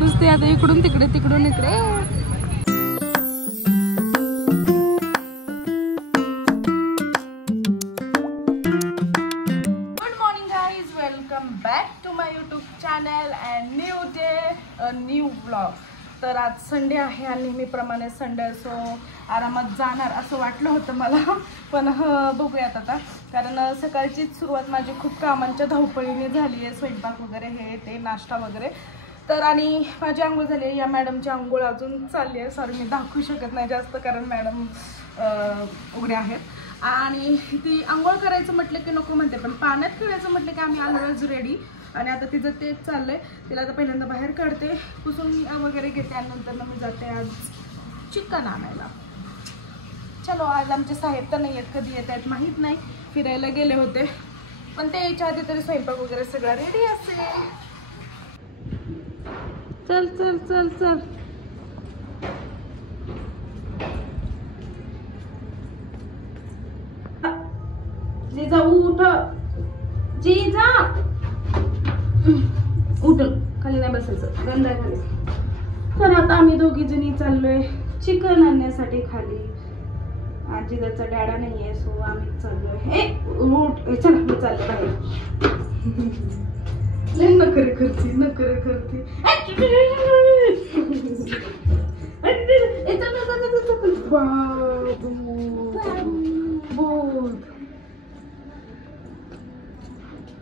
नुसते आता इकडून तिकडे तिकडून इकडे. Good morning guys, welcome back to my YouTube channel and new day a new vlog. तर आज संडे आहे आणि नेहमीप्रमाणे संडे सो आरामात जाणार असं वाटलं होतं मला, पण बघूयात आता. कारण सकाळचीच सुरुवात माझी खूप कामांच्या धावपळीने झाली आहे. स्वयंपाक वगैरे हे ते नाश्ता वगैरे. तर आणि माझी आंघोळ झाली आहे. या मॅडमची आंघोळ अजून चालली आहे. सॉरी मी दाखवू शकत नाही जास्त कारण मॅडम उघड्या आहेत. आणि ती आंघोळ करायचं म्हटलं की नको म्हणते, पण पाण्यात खेळायचं म्हटलं की आम्ही ऑलवेज रेडी. आणि आता तिचं तेच चाललंय. तिला आता पहिल्यांदा बाहेर काढते, पुसून वगैरे घेते आणि नंतर मी जाते आज चिकन आणायला. चलो, आज आमचे साहेब तर नाही आहेत, कधी येत आहेत माहीत नाही. फिरायला गेले होते, पण ते यायच्या आधी तरी स्वयंपाक वगैरे सगळं रेडी असेल. चल चल चल चल. जिजा उठ, जिजा उठ, खाली नाही बसायचं, गंध आहे खाली. तर आता आम्ही दोघी जणी चाललोय चिकन आणण्यासाठी खाली. आजी त्याचा डॅडा नाहीये सो आम्ही चाललोय. उठ, चला मी चालले बाहेर. नखरे करते.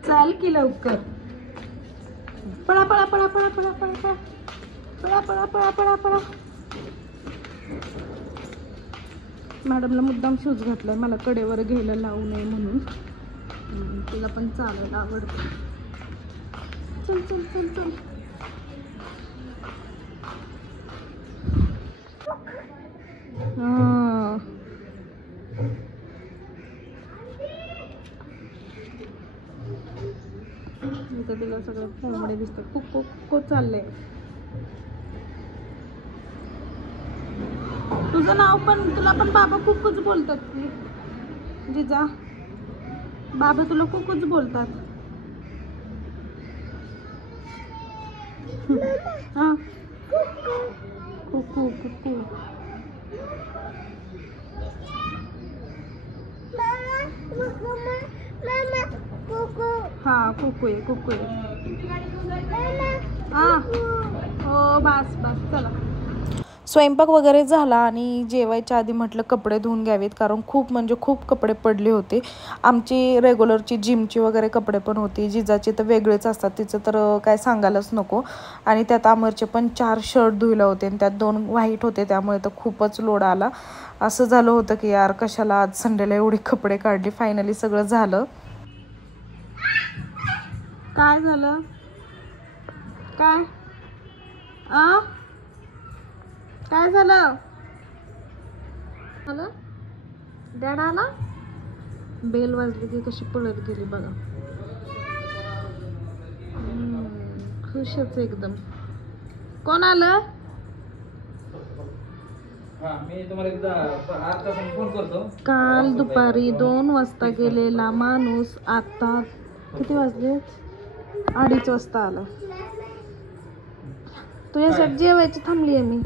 चाल की लवकर. पळा पळा पळा पळा पळा पळा पळा पळा पळा पळा पळा पळा. मॅडमला मुद्दाम शूज घातलाय मला कडेवर घ्यायला लावू नये म्हणून. तिला पण चालायला आवडतं. चल चल चल चल. इथं तिला सगळं कोंबडे दिसतात. कुक्को चाललंय. तुझं नाव पण, तुला पण बाबा कुक्कूच बोलतात की जिजा? बाबा तुला कुक्कूच बोलतात. हा, कुक्कू कुक्कू. हा कुक्कू आहे कुक्कू आहे. हा हो, बस बस चला. स्वयंपाक वगैरे झाला आणि जेवायच्या आधी म्हटलं कपडे धुवून घ्यावेत, कारण खूप म्हणजे खूप कपडे पडले होते. आमची रेग्युलरची जिमची वगैरे कपडे पण होती. जिजाची तर वेगळेच असतात, तिचं तर काय सांगायलाच नको. आणि त्यात अमरचे पण 4 शर्ट धुयला होते आणि त्यात 2 व्हाईट होते, त्यामुळे तर खूपच लोड आला. असं झालं होतं की यार कशाला आज संडेला एवढी कपडे काढली. फायनली सगळं झालं. काय झालं? काय काय झालं? डॅड आला. बेल वाजली की कशी पळत गेली बघा. खुशच एकदम. कोण आलं? काल दुपारी 2 वाजता गेलेला माणूस आता किती वाजले? 2:30 वाजता आला. तुझ्यासाठी जेवायची थांबली आहे मी.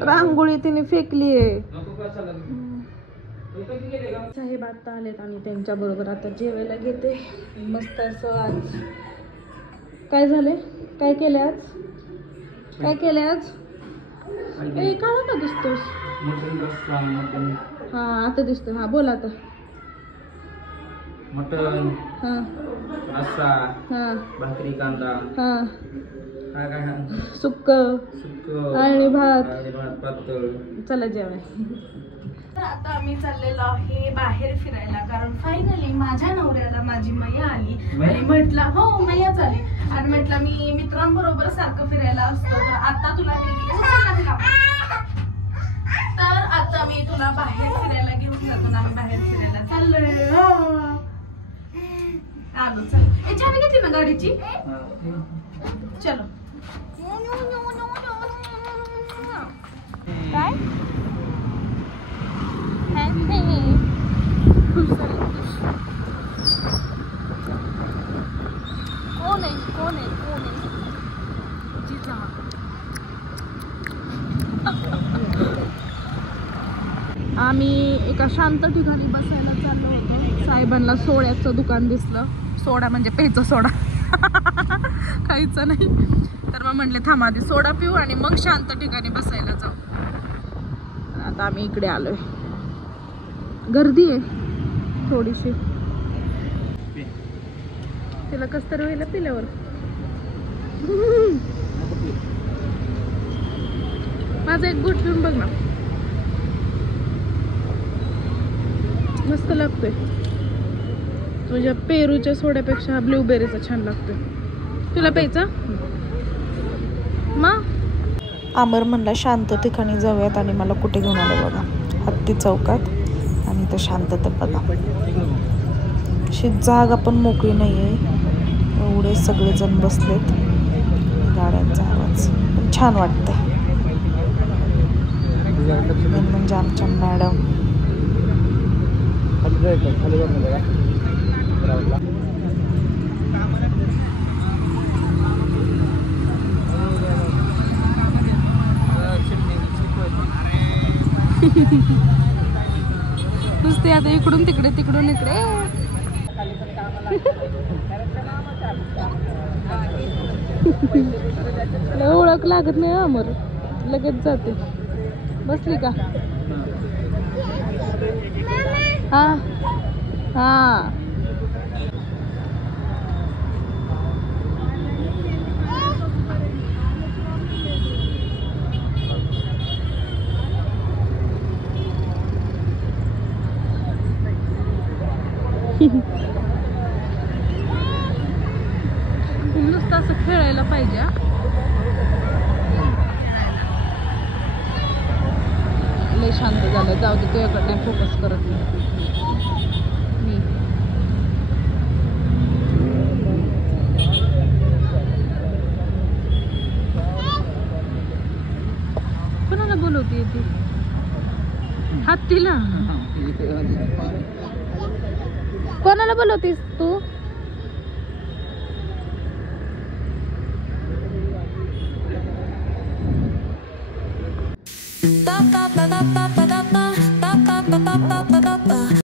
रांगोळी तिने फेकली आहे. साहेब आता आलेत आणि त्यांच्या बरोबर आता जेवायला घेते मस्त असं. आज काय झाले? काय केले आज? काय केले आज? ए काळा का दिसतोस? हा आता दिसतो. हा बोल आता. मटन, हा रस्सा, हा भाकरी, कांदा, हा काय काय सुक्क आणि भात पातळ. चला जेवाय. तर आता आम्ही चाललेलो आहे बाहेर फिरायला, कारण फायनली माझ्या नवऱ्याला माझी मैया आली आणि म्हटलं हो मैयाच आली आणि म्हटलं मी मित्रांबरोबर सारखं फिरायला असतो, तर आता तुला तर आता मी तुला बाहेर फिरायला घेऊन जातो. आम्ही बाहेर फिरायला चाललोय. आलो चल. चावी घेतली ना गाडीची? चलो. काय खुश झाली? आम्ही एका शांत ठिकाणी बसायला चाललो होतो. साहेबांना सोड्याचं दुकान दिसलं. सोडा म्हणजे प्यायचा सोडा खायचं नाही. तर मग म्हणले थांबा आधी सोडा पिऊ आणि मग शांत ठिकाणी बसायला जाऊ. तर आता आम्ही इकडे आलोय. गर्दी आहे थोडीशी. तिला कस तर होईल पिल्यावर. माझा एक घोट पिऊन बघ ना. मस्त लागतोय. तुझ्या पेरूच्या सोड्यापेक्षा ब्लूबेरीचा छान लागतोय. तुला प्यायचा मग? अमर म्हणला शांत ठिकाणी जाऊयात आणि मला कुठे घेऊन आले बघा, हत्ती चौकात. आणि इथं शांतता बघा, अशी जागा पण मोकळी नाही आहे. एवढे सगळेजण बसलेत. गाड्यांचा आवाज पण छान वाटतंय. म्हणजे आमच्या मॅडम नुसते आता इकडून तिकडे तिकडून इकडे. ओळख लागत नाही अमर, लगेच जाते. बसली का? हा हा. नुसतं असं खेळायला पाहिजे. लय शांत झालं. जाऊ दे, तुझ्याकडे नाही फोकस करत मी. कोणाला बोलवते ती? हत्तीला. कोणाला बोलवतेस तू?